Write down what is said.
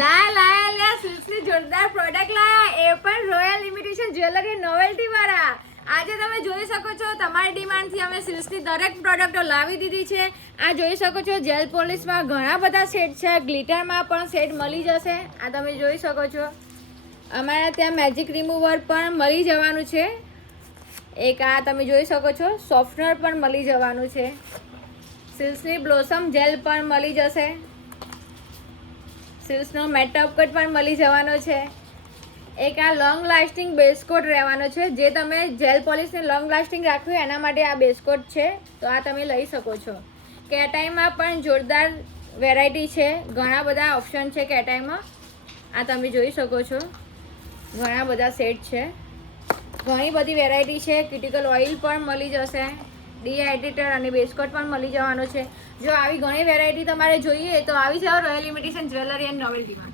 લાયા સિલ્કની જોરદાર પ્રોડક્ટ લાયા, એ પણ રોયલ ઇમિટેશન જ્વેલરી નોવેલ્ટી વાળા. આજે તમે જોઈ શકો છો તમારી ડિમાન્ડથી અમે સિલ્કની દરેક પ્રોડક્ટો લાવી દીધી છે. આ જોઈ શકો છો જેલ પોલિશમાં ઘણા બધા સેટ છે, ગ્લિટરમાં પણ સેટ મળી જશે. આ તમે જોઈ શકો છો. અમારા ત્યાં મેજિક રિમૂવર પણ મળી જવાનું છે. એક આ તમે જોઈ શકો છો સોફ્ટનર પણ મળી જવાનું છે. સિલ્કની બ્લોસમ જેલ પણ મળી જશે. સિલ્કનો મેટઅપ કટ પણ મળી જવાનો છે. એક આ લોંગ લાસ્ટિંગ બેસકોટ રહેવાનો છે, જે તમે જેલ પોલિશને લોંગ લાસ્ટિંગ રાખ્યું એના માટે આ બેસકોટ છે, તો આ તમે લઈ શકો છો. કેટાઈમાં પણ જોરદાર વેરાયટી છે, ઘણા બધા ઓપ્શન છે કેટાઈમાં. આ તમે જોઈ શકો છો ઘણા બધા સેટ છે, ઘણી બધી વેરાયટી છે. ક્યુટિકલ ઓઇલ પણ મળી જશે, ડીહાઇડ્રેટર અને બેસકોટ પણ મળી જવાનો છે. જો આવી ઘણી વેરાયટી તમારે જોઈએ તો આવી જાઓ રોયલ ઇમિટેશન જ્વેલરી એન્ડ નોવેલ્ટીમાં.